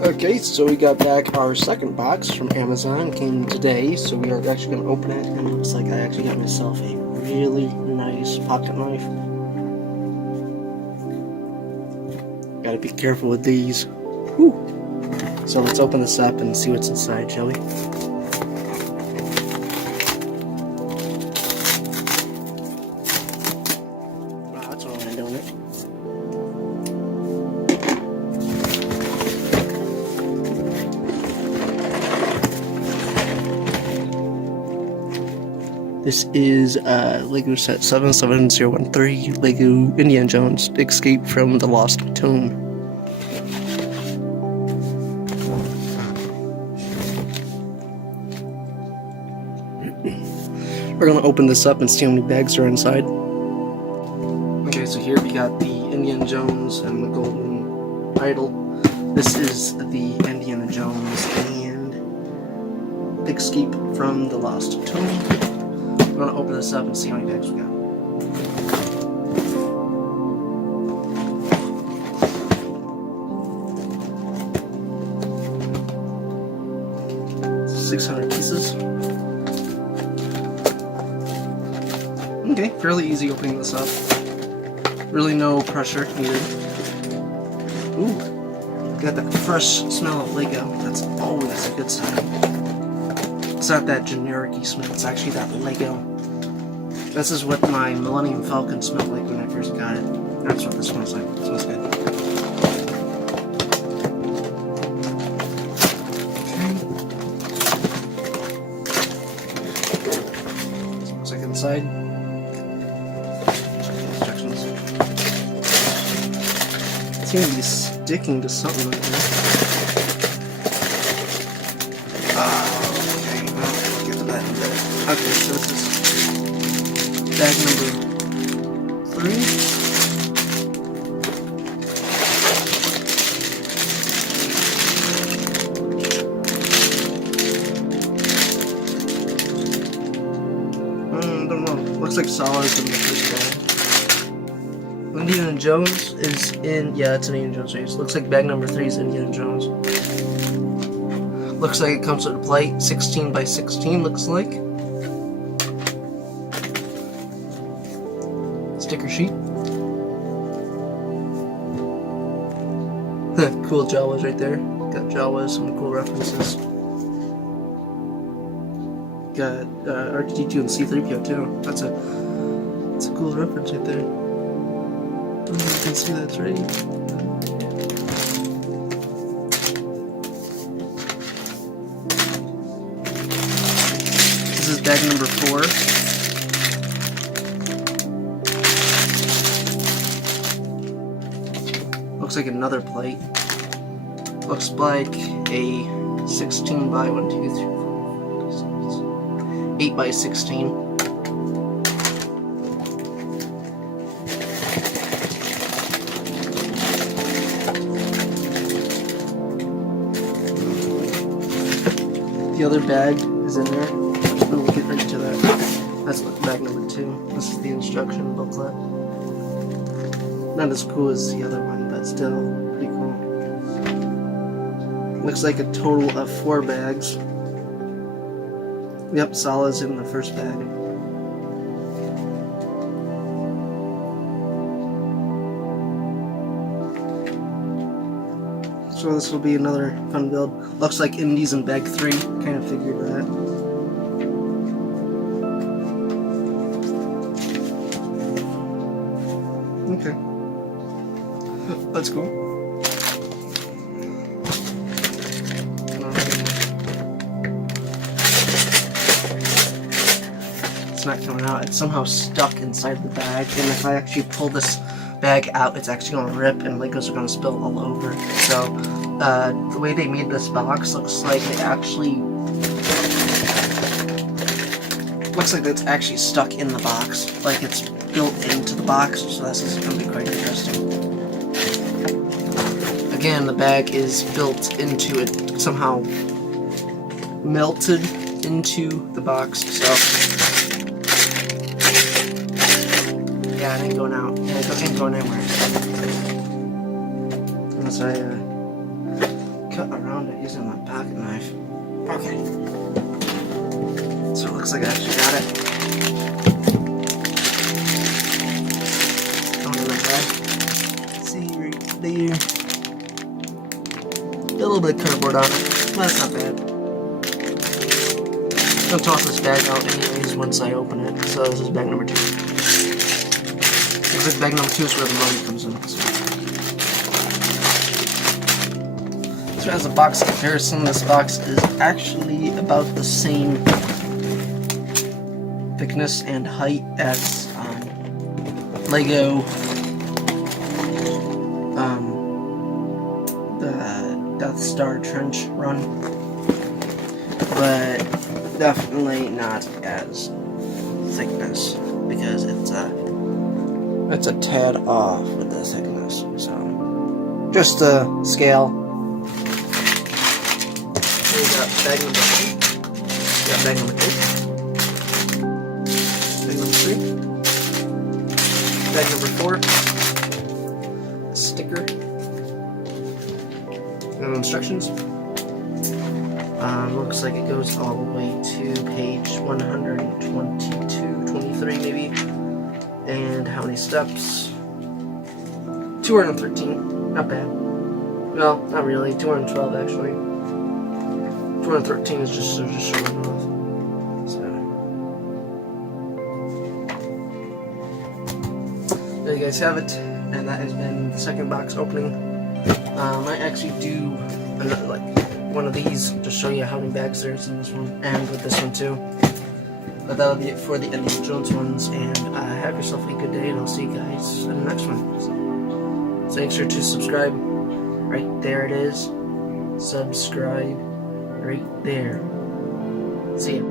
Okay, so we got back our second box from Amazon. Came today, so we are actually going to open it, and it looks like I actually got myself a really nice pocket knife. Gotta be careful with these. Whew. So let's open this up and see what's inside, shall we? Wow, that's one way, don't it? This is Lego set 77013, Lego Indiana Jones Escape from the Lost Tomb. We're going to open this up and see how many bags are inside. Okay, so here we got the Indiana Jones and the Golden Idol. This is the Indiana Jones and Escape from the Lost Tomb. I'm going to open this up and see how many bags we got. Okay, 600 pieces. Okay, fairly easy opening this up. Really no pressure needed. Ooh, got that fresh smell of Lego. That's always a good sign. It's not that generic-y smell, it's actually that Lego. This is what my Millennium Falcon smelled like when I first got it. That's what this smells like. It smells good. Okay. Smells like inside. Instructions. It seems to be sticking to something like that. Okay, so this is bag number 3. I don't know. Looks like Sala's in the first bag. Indiana Jones is in. Yeah, it's an Indiana Jones race. Looks like bag number 3 is Indiana Jones. Looks like it comes with a plate, 16 by 16. Looks like. Sticker sheet. Cool Jawas right there. Got Jawas, some cool references. Got R2-D2 and C-3PO too. That's a cool reference right there. You can see that's right. This is bag number 4. Looks like another plate. Looks like a 16 by 1, 2, 3, 4, 5, 6, 8 by 16. The other bag is in there. We'll get right to that. That's bag number 2. This is the instruction booklet. Not as cool as the other one, but still pretty cool. Looks like a total of 4 bags. Yep, Sala's in the first bag. So this will be another fun build. Looks like Indy's in bag 3. Kind of figured that. Okay. That's cool. It's not coming out. It's somehow stuck inside the bag, and if I actually pull this bag out, it's actually going to rip, and Legos are going to spill all over. So, the way they made this box looks like it actually... Looks like it's actually stuck in the box. Like it's built into the box, so this is going to be quite interesting. Again, the bag is built into it, somehow melted into the box, so yeah, it ain't going out. It ain't going anywhere. Unless I cut around it using my pocket knife. Okay. So it looks like I actually got it. Don't in my bag. See right there. A little bit of cardboard on it, but that's not bad. I'm gonna toss this bag out anyways once I open it. So this is bag number 2. Looks like bag number 2 is where the money comes in. So as a box comparison, this box is actually about the same thickness and height as Lego the Death Star Trench Run, but definitely not as thickness because it's a tad off with the thickness. So just a scale. We got bag number 1. We got bag number 2. Bag number 3. Bag number 4. A sticker. And instructions. Looks like it goes all the way to page 122, 23 maybe. And how many steps? 213. Not bad. Well, not really. 212 actually. 213 is just showing off. So there you guys have it, and that has been the second box opening. I might actually do another, like one of these to show you how many bags there's in this one, and with this one too. But that'll be it for the Indiana Jones ones, and have yourself a good day, and I'll see you guys in the next one. So make sure to subscribe. Right there it is. Subscribe. Right there. See ya.